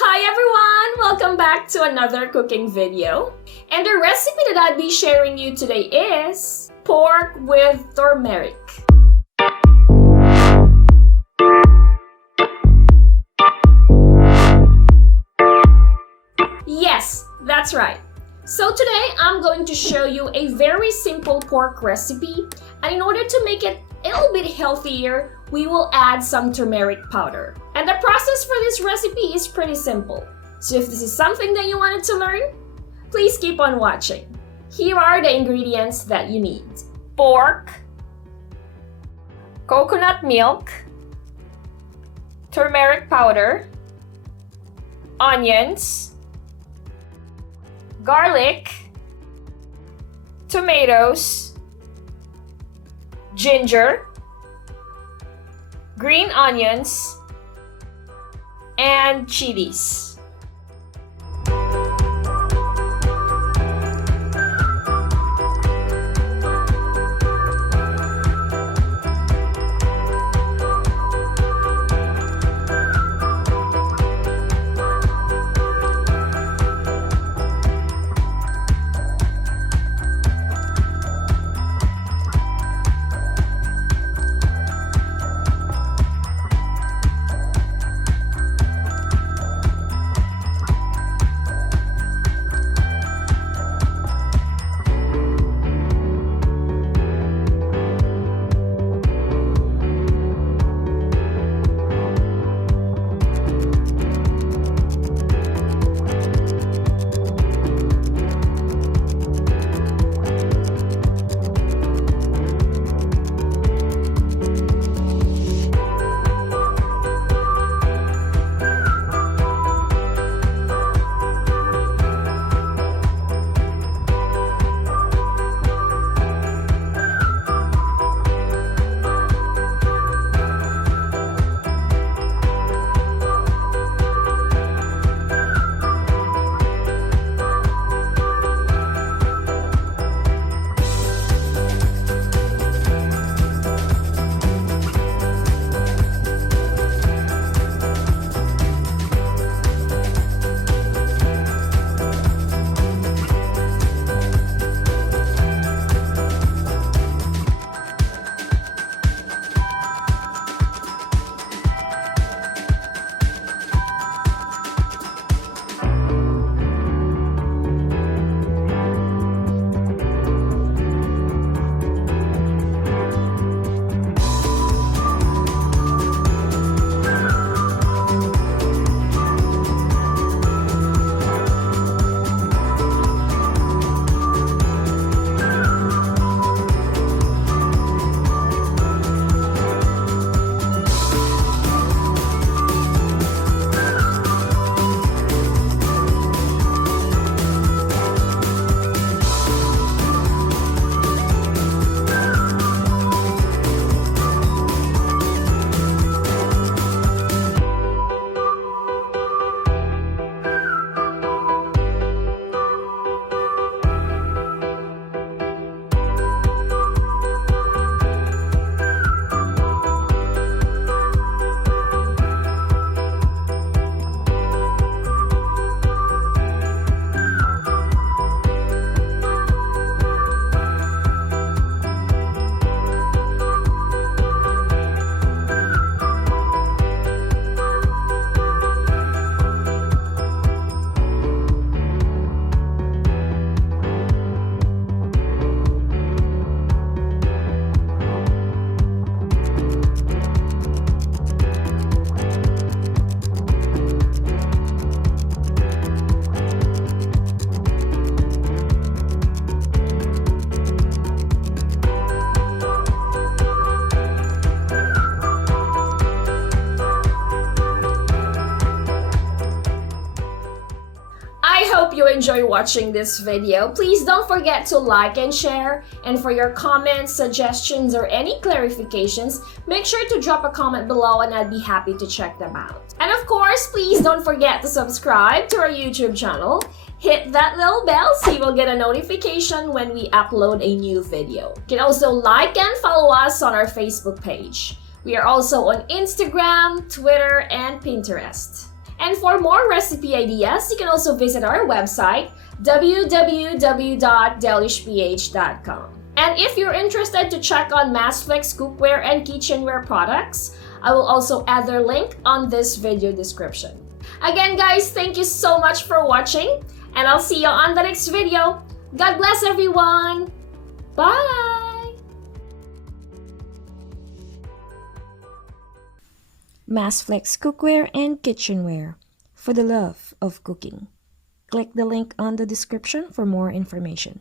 Hi everyone! Welcome back to another cooking video. And the recipe that I'll be sharing you today is pork with turmeric. Yes, that's right. So today I'm going to show you a very simple pork recipe, and in order to make it a little bit healthier, we will add some turmeric powder. And the process for this recipe is pretty simple. So if this is something that you wanted to learn, please keep on watching. Here are the ingredients that you need. Pork, coconut milk, turmeric powder, onions, garlic, tomatoes, ginger, green onions, and chilies. I hope you enjoy watching this video. Please don't forget to like and share. And for your comments, suggestions, or any clarifications, make sure to drop a comment below and I'd be happy to check them out. And of course, please don't forget to subscribe to our YouTube channel. Hit that little bell so you will get a notification when we upload a new video. You can also like and follow us on our Facebook page. We are also on Instagram, Twitter, and Pinterest. And for more recipe ideas, you can also visit our website, www.delishph.com. And if you're interested to check on Massflex cookware and kitchenware products, I will also add their link on this video description. Again, guys, thank you so much for watching, and I'll see you on the next video. God bless everyone! Bye! Massflex cookware and kitchenware for the love of cooking. Click the link on the description for more information.